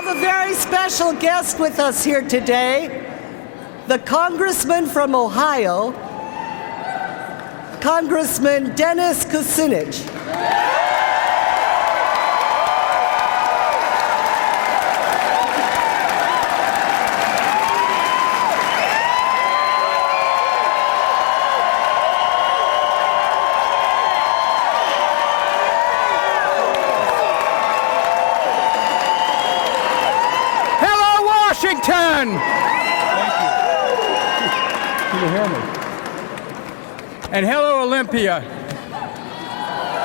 have a very special guest with us here today, the Congressman from Ohio, Congressman Dennis Kucinich. Washington! Thank you. Can you hear me? And hello, Olympia.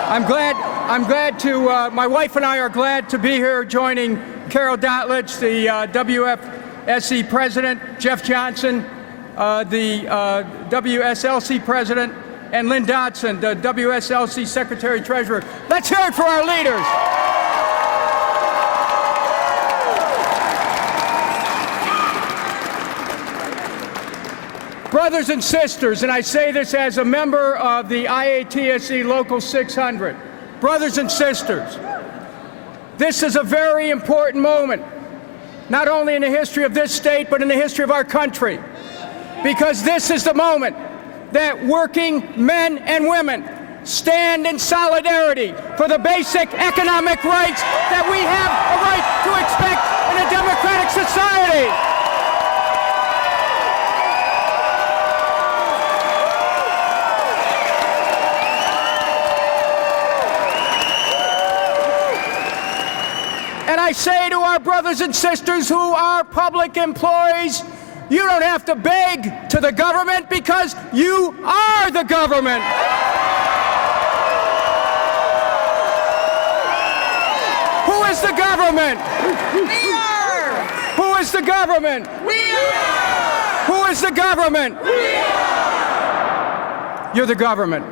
I'm glad to, my wife and I are glad to be here joining Carol Dotlich, the WFSC President, Jeff Johnson, the WSLC President, and Lynn Dotson, the WSLC Secretary Treasurer. Let's hear it for our leaders. Brothers and sisters, and I say this as a member of the IATSE Local 600, brothers and sisters, this is a very important moment, not only in the history of this state, but in the history of our country, because this is the moment that working men and women stand in solidarity for the basic economic rights that we have a right to expect in a democratic society. And I say to our brothers and sisters who are public employees, you don't have to beg to the government because you are the government. Who is the government? We are! Who is the government? We are! Who is the government? We are! You're the government.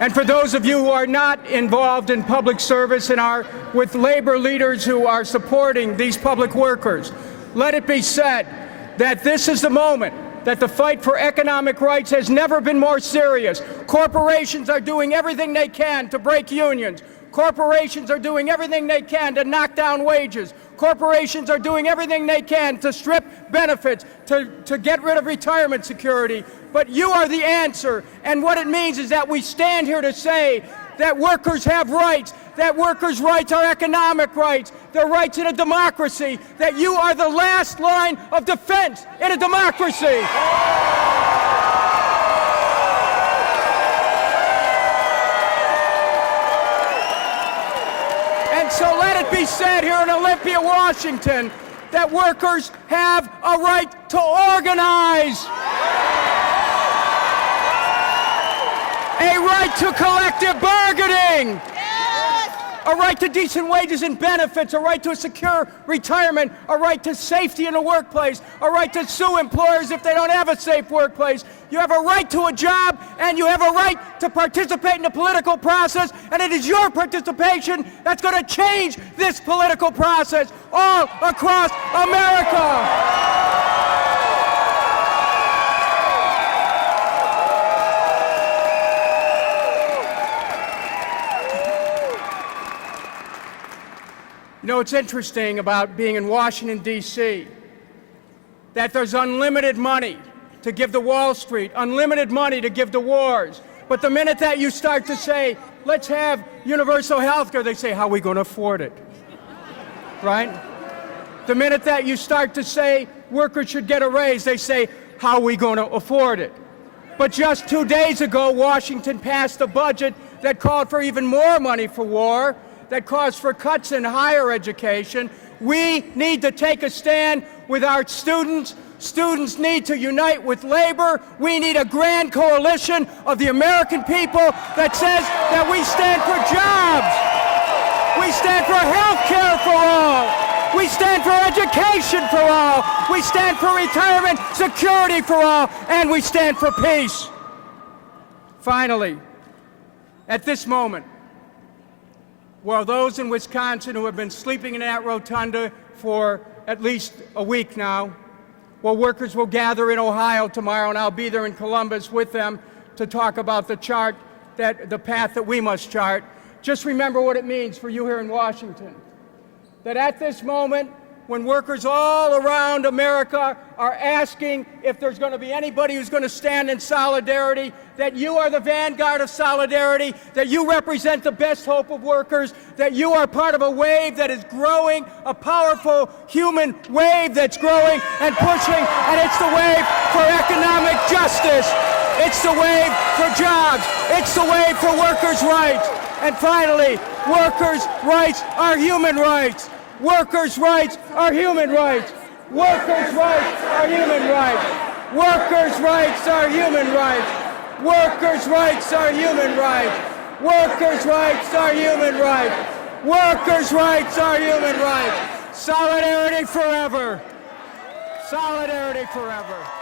And for those of you who are not involved in public service and are with labor leaders who are supporting these public workers, let it be said that this is the moment that the fight for economic rights has never been more serious. Corporations are doing everything they can to break unions. Corporations are doing everything they can to knock down wages. Corporations are doing everything they can to strip benefits, to get rid of retirement security. But you are the answer, and what it means is that we stand here to say that workers have rights, that workers' rights are economic rights, they're rights in a democracy, that you are the last line of defense in a democracy. And so let it be said here in Olympia, Washington, that workers have a right to organize. A right to collective bargaining. Yes. A right to decent wages and benefits, a right to a secure retirement, a right to safety in the workplace, a right to sue employers if they don't have a safe workplace. You have a right to a job, and you have a right to participate in the political process, and it is your participation that's going to change this political process all across America. You know, it's interesting about being in Washington, D.C., that there's unlimited money to give to Wall Street, unlimited money to give to wars. But the minute that you start to say, let's have universal health care, they say, how are we going to afford it? Right? The minute that you start to say workers should get a raise, they say, how are we going to afford it? But just 2 days ago, Washington passed a budget that called for even more money for war, that calls for cuts in higher education. We need to take a stand with our students. Students need to unite with labor. We need a grand coalition of the American people that says that we stand for jobs. We stand for health care for all. We stand for education for all. We stand for retirement security for all. And we stand for peace. Finally, at this moment, well, those in Wisconsin who have been sleeping in that rotunda for at least a week now, well, workers will gather in Ohio tomorrow, and I'll be there in Columbus with them to talk about the path that we must chart. Just remember what it means for you here in Washington, that at this moment, when workers all around America are asking if there's going to be anybody who's going to stand in solidarity, that you are the vanguard of solidarity, that you represent the best hope of workers, that you are part of a wave that is growing, a powerful human wave that's growing and pushing, and it's the wave for economic justice. It's the wave for jobs. It's the wave for workers' rights. And finally, workers' rights are human rights. Workers' rights are human rights. Workers' rights are human rights. Workers' rights are human rights. Workers' rights are human rights. Workers' rights are human rights. Workers' rights are human rights. Solidarity forever. Solidarity forever.